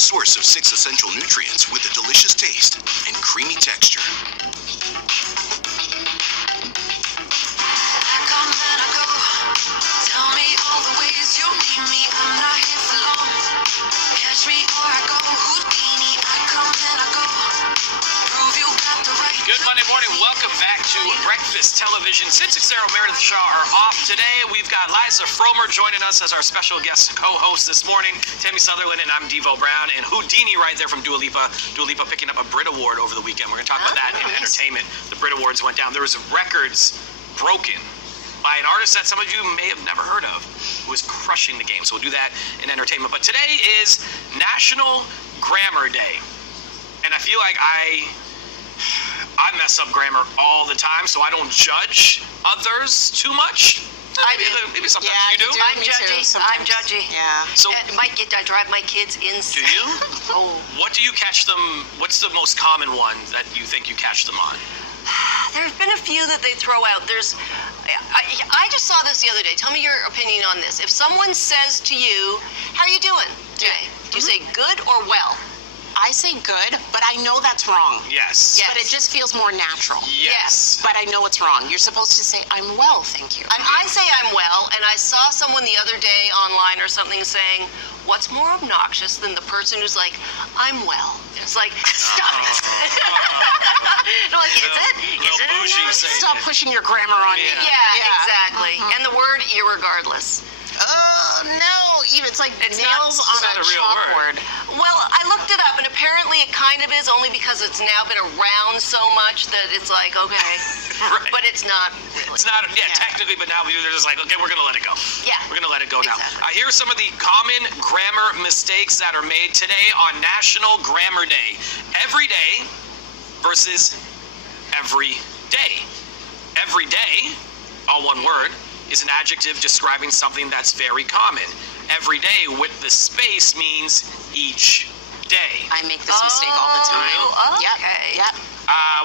source of 6 essential nutrients with a delicious taste and creamy texture. Good Monday morning. Welcome back to Breakfast Television. Sid Sarah Meredith Shaw are off today. We've got Liza Fromer joining us as our special guest co-host this morning. Tammy Sutherland and I'm Devo Brown. And Houdini right there from Dua Lipa. Dua Lipa picking up a Brit Award over the weekend. We're going to talk about that in entertainment. The Brit Awards went down. There was records broken by an artist that some of you may have never heard of, who is crushing the game. So we'll do that in entertainment. But today is National Grammar Day. And I feel like I mess up grammar all the time, so I don't judge others too much. Maybe sometimes you do. I'm judgy. Yeah. So I drive my kids insane. do you? Oh. What do you catch them? What's the most common one that you think you catch them on? There's been a few that they throw out. I just saw this the other day. Tell me your opinion on this. If someone says to you, "How are you doing today?" Do you say good or well? I say good, but I know that's wrong. Yes. Yes. But it just feels more natural. Yes. But I know it's wrong. You're supposed to say, I'm well, thank you. I say I'm well, and I saw someone the other day online or something saying, what's more obnoxious than the person who's like, I'm well? It's like, stop it. No, like, is it? Is it bougie obnoxious? saying Stop pushing your grammar on me. Yeah, exactly. And the word irregardless. Oh, no. Even it's like It's nails on not a a real chalkboard. Well, I looked it up, and apparently it kind of is, only because it's now been around so much that it's like, okay. Right. But it's not really. It's not, technically, but now they're just like, okay, we're going to let it go. Yeah. We're going to let it go now. Exactly. Here are some of the common grammar mistakes that are made today on National Grammar Day. Every day versus every day. Every day, all one word, is an adjective describing something that's very common. Every day with the space means each day. I make this mistake all the time. Oh, Yep. okay. Yep.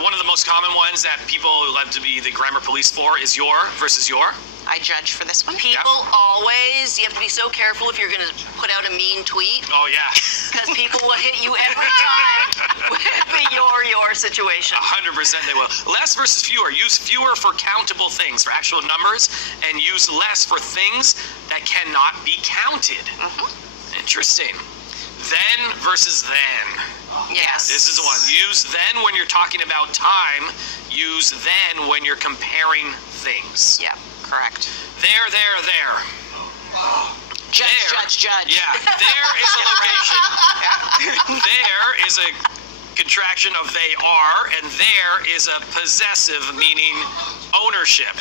One of the most common ones that people love to be the grammar police for is your versus your. I judge for this one. People always, you have to be so careful if you're going to put out a mean tweet, Oh, yeah. because people will hit you every time with the your situation. 100% they will. Less versus fewer. Use fewer for countable things, for actual numbers, and use less for things that cannot be counted. Interesting. Then versus then. Yes. This is the one. Use then when you're talking about time. Use then when you're comparing things. Yeah. Correct. There. Judge. Yeah, there is a location. There is a contraction of they are, and there is a possessive, meaning ownership.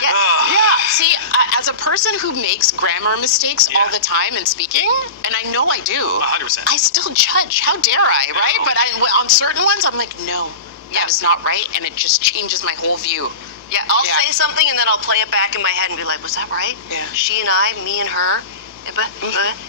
Yes. Yeah. See, as a person who makes grammar mistakes all Yeah. the time in speaking, and I know I do, 100%. I still judge. How dare I, right? No. But on certain ones, I'm like, no, that is not right, and it just changes my whole view. Yeah, I'll Yeah. say something and then I'll play it back in my head and be like, was that right? Yeah. She and I, me and her,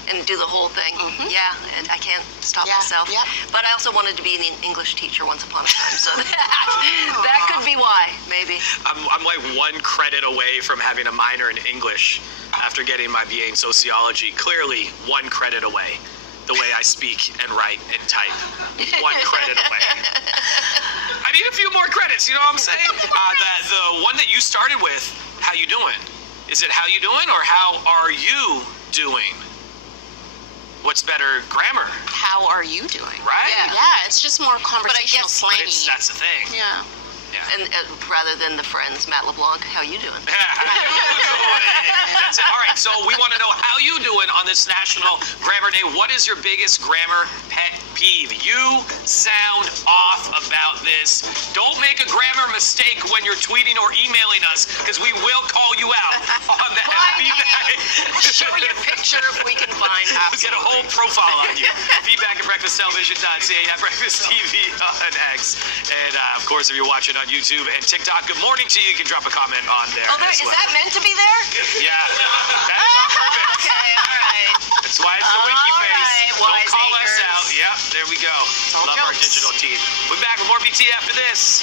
and do the whole thing. Yeah, and I can't stop Yeah, myself. yeah. But I also wanted to be an English teacher once upon a time, so that could be why, maybe. I'm like 1 credit away from having a minor in English after getting my BA in sociology. Clearly, 1 credit away. The way I speak and write and type. 1 credit away. I need a few more credits, you know what I'm saying? The one that you started with, how you doing? Is it how you doing or how are you doing? What's better grammar, How are you doing? right? Yeah, it's just more conversational guess- But slangy. that's the thing. Yeah. And rather than the friends, Matt LeBlanc, how you doing? That's it. All right, so we want to know how you doing on this National Grammar Day. What is your biggest grammar pet peeve? You sound off about this. Don't make a grammar mistake when you're tweeting or emailing us, because we will call you out on that. Show your picture if we can find it. We'll get a whole profile on you. Feedback at breakfasttelevision.ca, at Breakfast TV on X. And of course, if you're watching on YouTube and TikTok, good morning to you. You can drop a comment on there. Oh, as is well. that meant to be there? Yeah. That is on purpose. Okay, all right. That's why it's the Wiki Face. right, Don't call us wiseacres. out. Yep, there we go. all Love our jokes. digital team. We'll be back with more BT after this.